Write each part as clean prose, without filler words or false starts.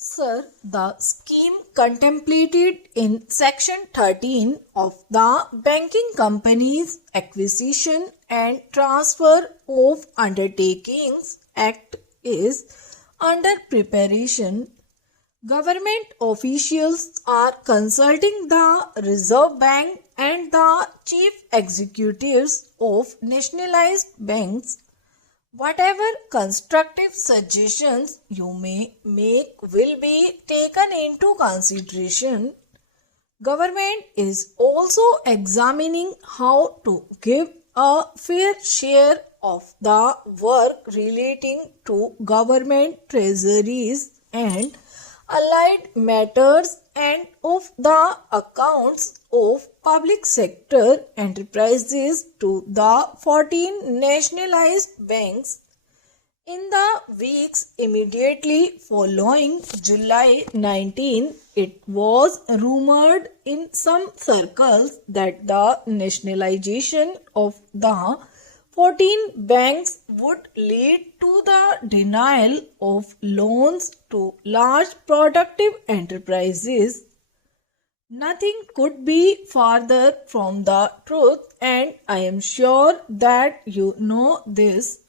Sir, the scheme contemplated in Section 13 of the Banking Companies Acquisition and Transfer of Undertakings Act is under preparation. Government officials are consulting the Reserve Bank and the chief executives of nationalized banks. Whatever constructive suggestions you may make will be taken into consideration. Government is also examining how to give a fair share of the work relating to government treasuries and allied matters and of the accounts of public sector enterprises to the 14 nationalized banks. In the weeks immediately following July 19, it was rumored in some circles that the nationalization of the 14 banks would lead to the denial of loans to large productive enterprises. Nothing could be farther from the truth, and I am sure that you know this.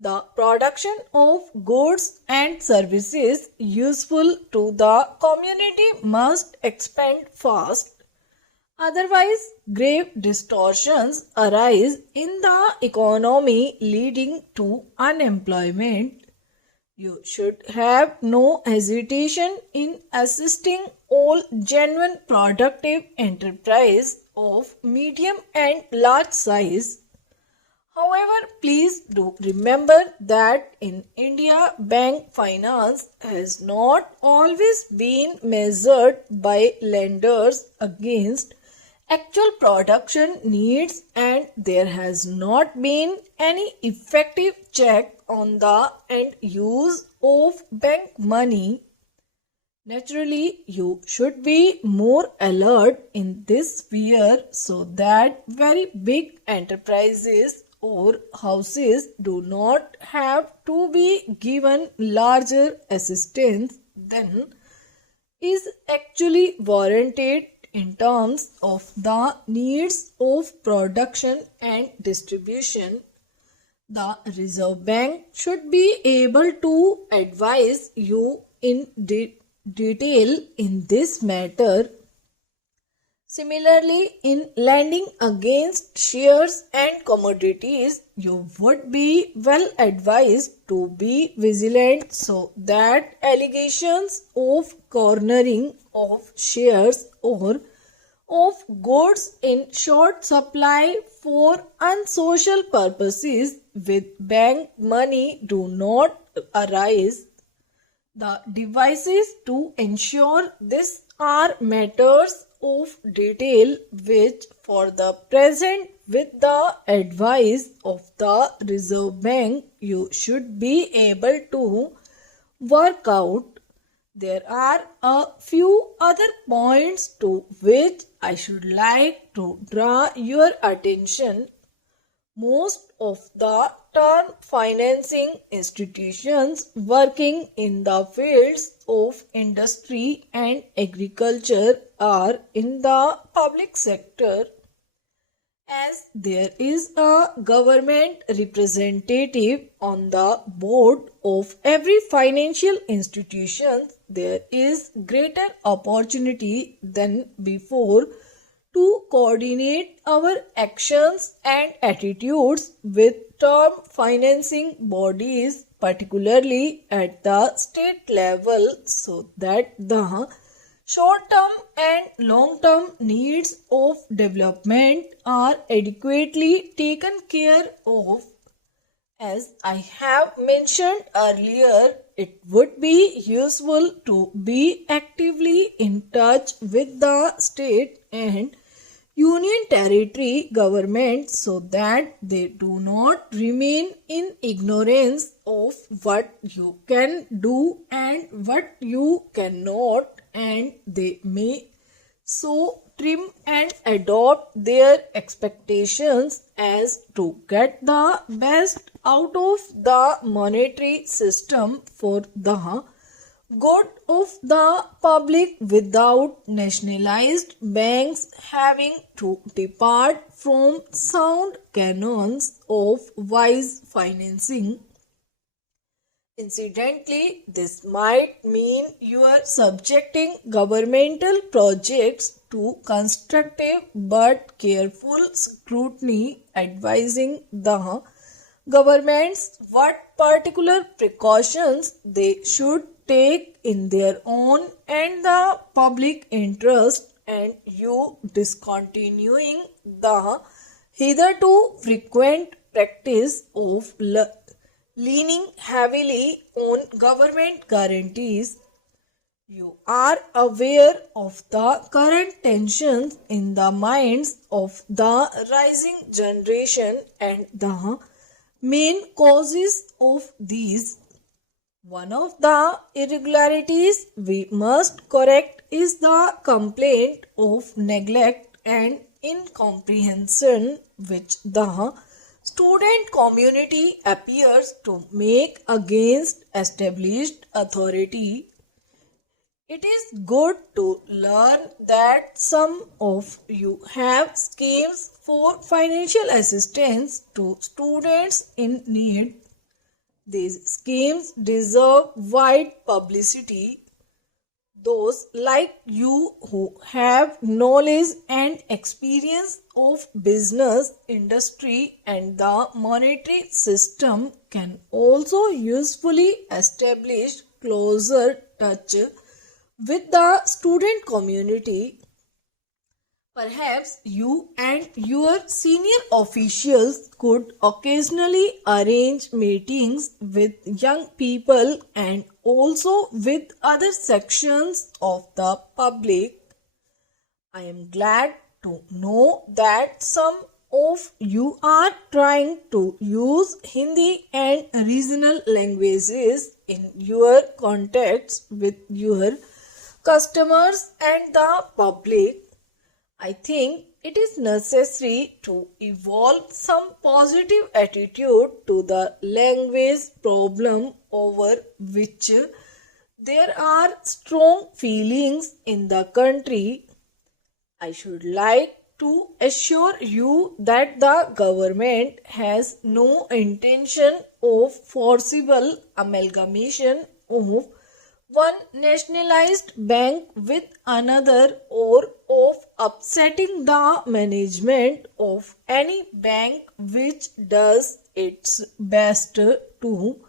The production of goods and services useful to the community must expand fast. Otherwise, grave distortions arise in the economy leading to unemployment. You should have no hesitation in assisting all genuine productive enterprise of medium and large size. However, please do remember that in India, bank finance has not always been measured by lenders against actual production needs, and there has not been any effective check on the end use of bank money. Naturally, you should be more alert in this sphere so that very big enterprises or houses do not have to be given larger assistance than is actually warranted in terms of the needs of production and distribution. The Reserve Bank should be able to advise you in detail in this matter. Similarly, in lending against shares and commodities, you would be well advised to be vigilant so that allegations of cornering of shares or of goods in short supply for unsocial purposes with bank money do not arise. The devices to ensure this are matters of detail which for the present with the advice of the Reserve Bank you should be able to work out. There are a few other points to which I should like to draw your attention. Most of the term financing institutions working in the fields of industry and agriculture are in the public sector. As there is a government representative on the board of every financial institution, there is greater opportunity than before to coordinate our actions and attitudes with term financing bodies, particularly at the state level, so that the short-term and long-term needs of development are adequately taken care of. As I have mentioned earlier, it would be useful to be actively in touch with the state and union territory governments so that they do not remain in ignorance of what you can do and what you cannot, and they may so trim and adopt their expectations as to get the best out of the monetary system for the good of the public without nationalized banks having to depart from sound canons of wise financing. Incidentally, this might mean you are subjecting governmental projects to constructive but careful scrutiny, advising the governments what particular precautions they should take in their own and the public interest, and you discontinuing the hitherto frequent practice of leaning heavily on government guarantees. You are aware of the current tensions in the minds of the rising generation and the main causes of these. One of the irregularities we must correct is the complaint of neglect and incomprehension which the student community appears to make against established authority. It is good to learn that some of you have schemes for financial assistance to students in need. These schemes deserve wide publicity. Those like you who have knowledge and experience of business, industry, and the monetary system can also usefully establish closer touch with the student community. Perhaps you and your senior officials could occasionally arrange meetings with young people and also with other sections of the public. I am glad to know that some of you are trying to use Hindi and regional languages in your contacts with your customers and the public. I think it is necessary to evolve some positive attitude to the language problem over which there are strong feelings in the country. I should like to assure you that the government has no intention of forcible amalgamation of one nationalized bank with another or of upsetting the management of any bank which does its best to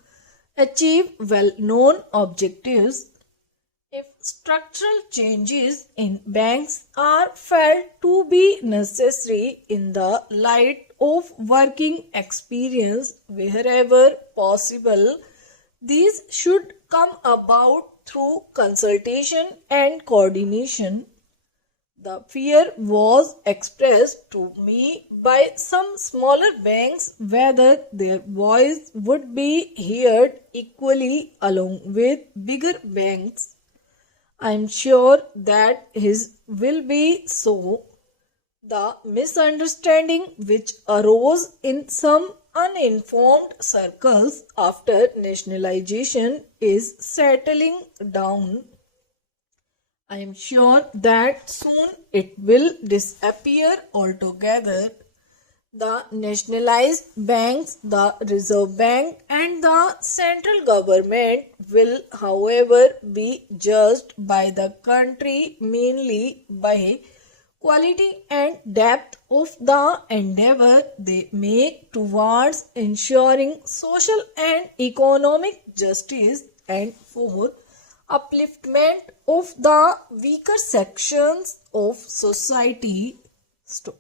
achieve well-known objectives. If structural changes in banks are felt to be necessary in the light of working experience wherever possible, these should come about through consultation and coordination. The fear was expressed to me by some smaller banks whether their voice would be heard equally along with bigger banks. I am sure that his will be so. The misunderstanding which arose in some uninformed circles after nationalization is settling down. I am sure that soon it will disappear altogether. The nationalized banks, the Reserve Bank, and the central government will, however, be judged by the country mainly by quality and depth of the endeavor they make towards ensuring social and economic justice and for upliftment of the weaker sections of society. Stop.